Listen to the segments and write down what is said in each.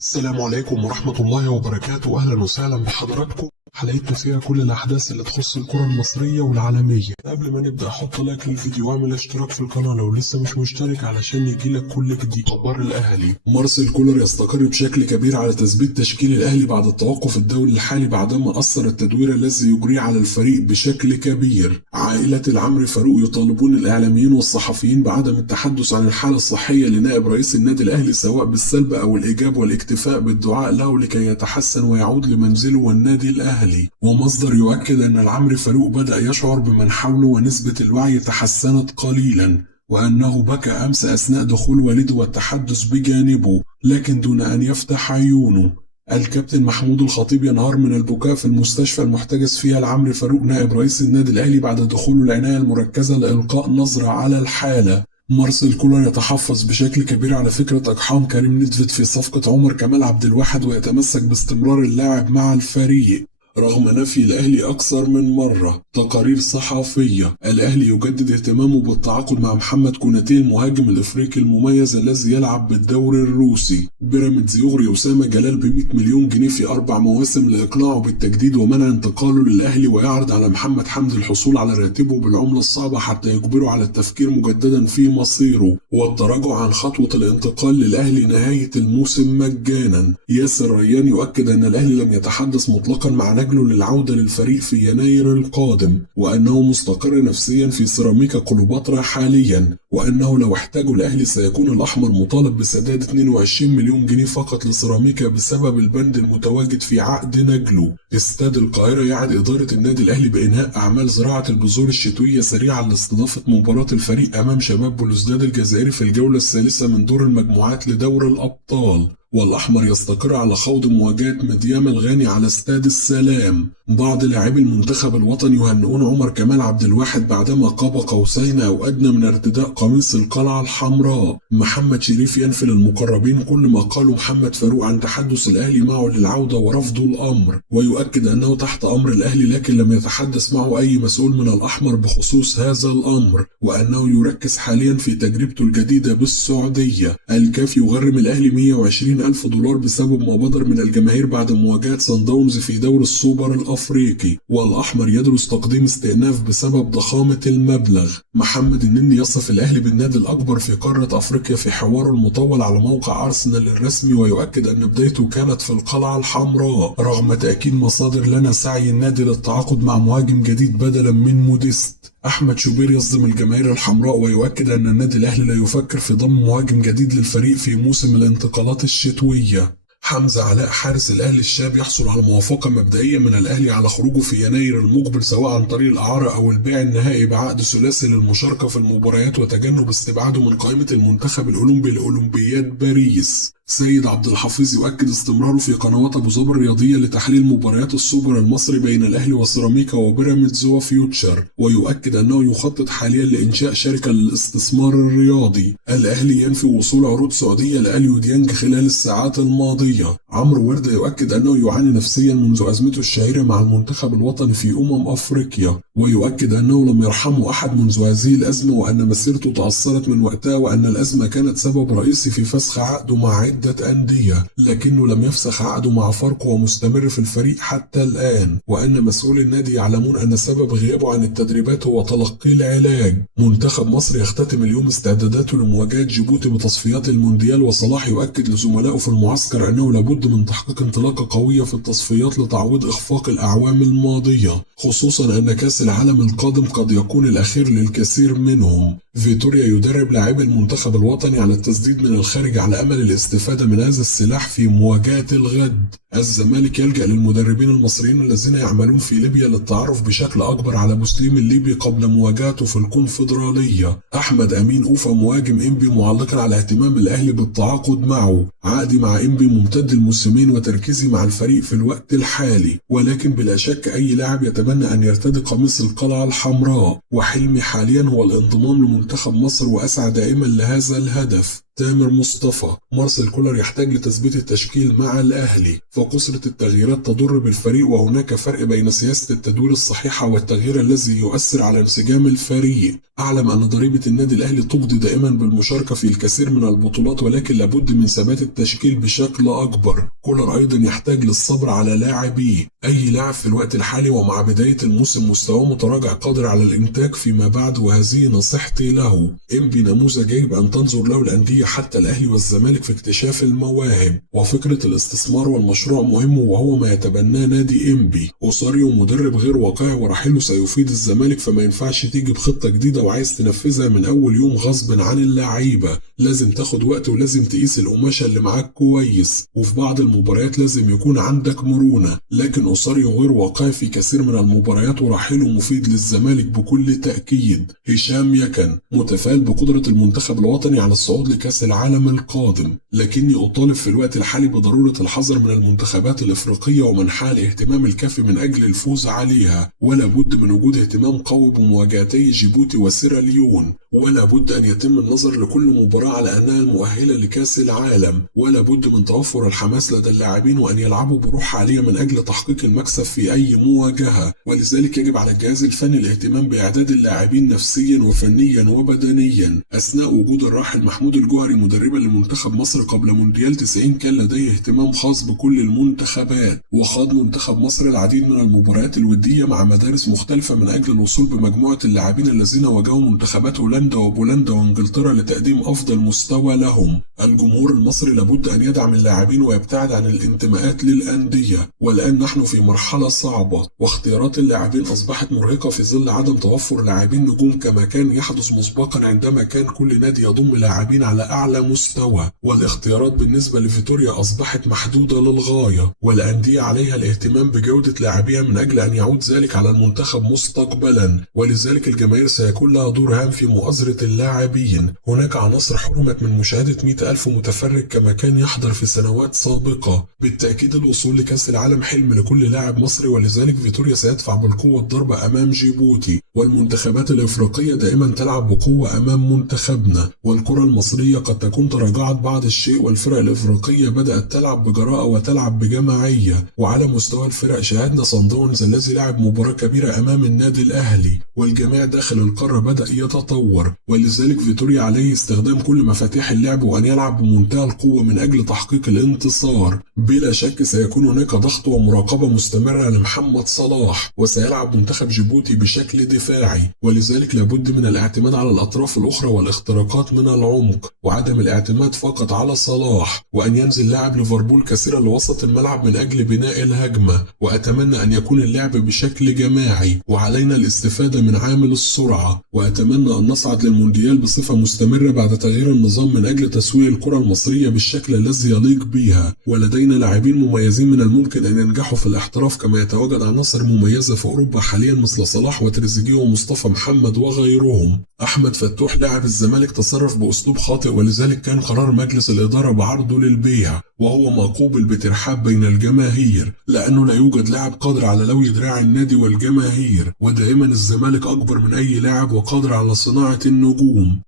السلام عليكم ورحمة الله وبركاته. أهلا وسهلا بحضراتكم. حلقتنا فيها كل الأحداث اللي تخص الكرة المصرية والعالمية. قبل ما نبدأ حط لايك للفيديو واعمل اشتراك في القناة لو لسه مش مشترك علشان يجيلك كل جديد. أخبار الأهلي. مارسيل كولر يستقر بشكل كبير على تثبيت تشكيل الأهلي بعد التوقف الدولي الحالي بعدما أثر التدوير الذي يجريه على الفريق بشكل كبير. عائلة العمري فاروق يطالبون الإعلاميين والصحفيين بعدم التحدث عن الحالة الصحية لنائب رئيس النادي الأهلي سواء بالسلب أو الإيجاب والاكتفاء بالدعاء له لكي يتحسن ويعود لمنزله والنادي الأهلي. ومصدر يؤكد أن العمري فاروق بدأ يشعر بمن حوله ونسبة الوعي تحسنت قليلا، وأنه بكى أمس أثناء دخول والده والتحدث بجانبه لكن دون أن يفتح عيونه. الكابتن محمود الخطيب ينهار من البكاء في المستشفى المحتجز فيها العمري فاروق نائب رئيس النادي الأهلي بعد دخوله العناية المركزة لإلقاء نظرة على الحالة. مارسيل كولر يتحفظ بشكل كبير على فكرة إقحام كريم نيدفيد في صفقة عمر كمال عبد الواحد ويتمسك باستمرار اللاعب مع الفريق رغم نفي الأهلي أكثر من مرة. تقارير صحفية. الأهلي يجدد اهتمامه بالتعاقد مع محمد كوناتي المهاجم الإفريقي المميز الذي يلعب بالدوري الروسي. بيراميدز يغري أسامة جلال ب100 مليون جنيه في 4 مواسم لإقناعه بالتجديد ومنع انتقاله للأهلي، ويعرض على محمد حمدي الحصول على راتبه بالعملة الصعبة حتى يجبره على التفكير مجددا في مصيره والتراجع عن خطوة الانتقال للأهلي نهاية الموسم مجانا. ياسر ريان يؤكد أن الأهلي لم يتحدث مطلقا مع نجله للعودة للفريق في يناير القادم، وأنه مستقر نفسيا في سيراميكا كليوباترا حاليا، وأنه لو احتاجوا الأهلي سيكون الأحمر مطالب بسداد 22 مليون جنيه فقط لسيراميكا بسبب البند المتواجد في عقد نجله. استاد القاهرة يعد إدارة النادي الأهلي بإنهاء أعمال زراعة البذور الشتوية سريعا لاستضافة مباراة الفريق أمام شباب بلوزداد الجزائري في الجولة الثالثة من دور المجموعات لدور الأبطال. والأحمر يستقر على خوض مواجهة مديام الغاني على استاد السلام. بعض لاعبي المنتخب الوطني يهنئون عمر كمال عبد الواحد بعدما قاب قوسين أو أدنى من ارتداء قميص القلعة الحمراء. محمد شريف ينفل المقربين كل ما قاله محمد فاروق عن تحدث الأهلي معه للعودة ورفضه الأمر، ويؤكد أنه تحت أمر الأهلي لكن لم يتحدث معه أي مسؤول من الأحمر بخصوص هذا الأمر، وأنه يركز حاليا في تجربته الجديدة بالسعودية. الكاف يغرم الأهلي 120 ألف دولار بسبب ما بدر من الجماهير بعد مواجهة صن داونز في دور السوبر الأفريقي، والأحمر يدرس تقديم استئناف بسبب ضخامة المبلغ. محمد النني يصف الأهلي بالنادي الأكبر في قارة أفريقيا في حواره المطول على موقع أرسنال الرسمي، ويؤكد أن بدايته كانت في القلعة الحمراء رغم تأكيد مصادر لنا سعي النادي للتعاقد مع مهاجم جديد بدلا من موديست. أحمد شوبير يصدم الجماهير الحمراء ويؤكد أن النادي الأهلي لا يفكر في ضم مهاجم جديد للفريق في موسم الانتقالات الشتوية. حمزة علاء حارس الأهلي الشاب يحصل على موافقة مبدئية من الأهلي على خروجه في يناير المقبل سواء عن طريق الإعارة أو البيع النهائي بعقد ثلاثي للمشاركة في المباريات وتجنب استبعاده من قائمة المنتخب الأولمبي لأولمبياد باريس. سيد عبد الحفيظ يؤكد استمراره في قنوات أبو ظبي الرياضية لتحليل مباريات السوبر المصري بين الأهلي وسيراميكا وبيراميدز وفيوتشر، ويؤكد أنه يخطط حاليا لإنشاء شركة للاستثمار الرياضي. الأهلي ينفي وصول عروض سعودية لأليو ديانج خلال الساعات الماضية. عمرو وردة يؤكد أنه يعاني نفسيا منذ أزمته الشهيرة مع المنتخب الوطني في أفريقيا، ويؤكد أنه لم يرحمه أحد منذ هذه الأزمة وأن مسيرته تأثرت من وقتها وأن الأزمة كانت سبب رئيسي في فسخ عقده مع عدة أندية، لكنه لم يفسخ عقده مع فاركو ومستمر في الفريق حتى الآن، وأن مسؤول النادي يعلمون أن سبب غيابه عن التدريبات هو تلقي العلاج. منتخب مصر يختتم اليوم استعداداته لمواجهة جيبوتي بتصفيات المونديال، وصلاح يؤكد لزملائه في المعسكر أنه لابد من تحقيق انطلاقة قوية في التصفيات لتعويض إخفاق الأعوام الماضية، خصوصا أن كأس العالم القادم قد يكون الأخير للكثير منهم. فيتوريا يدرب لاعبي المنتخب الوطني على التسديد من الخارج على أمل الاستفادة من هذا السلاح في مواجهة الغد. الزمالك يلجأ للمدربين المصريين الذين يعملون في ليبيا للتعرف بشكل أكبر على مسلم الليبي قبل مواجهته في الكونفدرالية. أحمد أمين أوفا مهاجم إنبي معلقا على اهتمام الأهلي بالتعاقد معه. عقدي مع إنبي ممتد الموسمين وتركيزي مع الفريق في الوقت الحالي، ولكن بلا شك أي لاعب يتمنى أن يرتدي قميص القلعة الحمراء، وحلمي حاليا هو الانضمام لمنتخب مصر وأسعى دائما لهذا الهدف. تامر مصطفى: مارسيل كولر يحتاج لتثبيت التشكيل مع الأهلي، فكثرة التغييرات تضر بالفريق وهناك فرق بين سياسة التدوير الصحيحة والتغيير الذي يؤثر على انسجام الفريق. أعلم أن ضريبة النادي الأهلي تقضي دائما بالمشاركة في الكثير من البطولات، ولكن لابد من ثبات التشكيل بشكل أكبر. كولر أيضا يحتاج للصبر على لاعبيه. أي لاعب في الوقت الحالي ومع بداية الموسم مستواه متراجع قادر على الإنتاج فيما بعد، وهذه نصيحتي له. إنبي نموذج يجب أن تنظر له الأندية حتى الأهلي والزمالك في اكتشاف المواهب، وفكرة الاستثمار والمشروع مهم وهو ما يتبناه نادي إنبي. أوساريو مدرب غير واقعي ورحيله سيفيد الزمالك، فما ينفعش تيجي بخطة جديدة وعايز تنفذها من أول يوم غصب عن اللعيبة. لازم تاخد وقت ولازم تقيس القماشة اللي معاك كويس، وفي بعض المباريات لازم يكون عندك مرونة. لكن أوساريو غير واقعي في كثير من المباريات ورحيله مفيد للزمالك بكل تأكيد. هشام يكن: متفائل بقدرة المنتخب الوطني على الصعود لكأس العالم القادم، لكني أطالب في الوقت الحالي بضرورة الحذر من المنتخبات الإفريقية ومنحها الاهتمام الكافي من أجل الفوز عليها، ولا بد من وجود اهتمام قوي بمواجهتي جيبوتي وسيراليون، ولا بد أن يتم النظر لكل مباراة على أنها المؤهلة لكأس العالم، ولا بد من توفر الحماس لدى اللاعبين وأن يلعبوا بروح عالية من أجل تحقيق المكسب في أي مواجهة. ولذلك يجب على الجهاز الفني الاهتمام بإعداد اللاعبين نفسيا وفنيا وبدنيا. أثناء وجود الراحل محمود الجوهري مدربا لمنتخب مصر قبل مونديال 90 كان لديه اهتمام خاص بكل المنتخبات، وخاض منتخب مصر العديد من المباريات الودية مع مدارس مختلفة من أجل الوصول بمجموعة اللاعبين الذين واجهوا منتخبات هولندا وبولندا وانجلترا لتقديم أفضل مستوى لهم. الجمهور المصري لابد أن يدعم اللاعبين ويبتعد عن الانتماءات للأندية، والآن نحن في مرحلة صعبة واختيارات اللاعبين أصبحت مرهقة في ظل عدم توفر لاعبين نجوم كما كان يحدث مسبقا عندما كان كل نادي يضم لاعبين على أعلى مستوى، والاختيارات بالنسبة لفيتوريا أصبحت محدودة للغاية، والأندية عليها الاهتمام بجودة لاعبيها من أجل أن يعود ذلك على المنتخب مستقبلا، ولذلك الجماهير سيكون لها دور هام في مؤازرة اللاعبين. هناك عناصر حرمت من مشاهدة 100,000 متفرج كما كان يحضر في سنوات سابقة. بالتأكيد الوصول لكأس العالم حلم لكل لاعب مصري، ولذلك فيتوريا سيدفع بالقوة الضربة أمام جيبوتي، والمنتخبات الإفريقية دائما تلعب بقوة أمام منتخبنا، والكرة المصرية قد تكون تراجعت بعض الشيء، والفرق الإفريقية بدأت تلعب بجراءة وتلعب بجماعية. وعلى مستوى الفرق شاهدنا صن داونز الذي لعب مباراة كبيرة أمام النادي الأهلي، والجميع داخل القارة بدأ يتطور، ولذلك فيتوريا عليه استخدام كل مفاتيح اللعب وأن يلعب بمنتهى القوة من أجل تحقيق الانتصار. بلا شك سيكون هناك ضغط ومراقبة مستمرة لمحمد صلاح، وسيلعب منتخب جيبوتي بشكل دفاعي، ولذلك لابد من الاعتماد على الأطراف الأخرى والاختراقات من العمق، وعدم الاعتماد فقط على صلاح، وأن ينزل لاعب ليفربول كثيرا لوسط الملعب من أجل بناء الهجمة. وأتمنى أن يكون اللعب بشكل جماعي، وعلينا الاستفادة من عامل السرعة، وأتمنى أن نصعد للمونديال بصفة مستمرة بعد تغيير النظام من أجل تسويق الكرة المصرية بالشكل الذي يليق بها. ولدينا لاعبين مميزين من الممكن أن ينجحوا في الاحتراف، كما يتواجد عناصر مميزة في أوروبا حاليا مثل صلاح وتريزيجيه ومصطفى محمد وغيرهم. أحمد فتوح لاعب الزمالك تصرف بأسلوب خاطئ، ولذلك كان قرار مجلس الإدارة بعرضه للبيع، وهو ما قوبل بترحاب بين الجماهير، لأنه لا يوجد لاعب قادر على لوي دراع النادي والجماهير، ودائما الزمالك أكبر من أي لاعب وقادر على صناعة النجوم.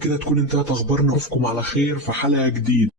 كده تكون انتهت أخبارنا، أشوفكم على خير في حلقة جديدة.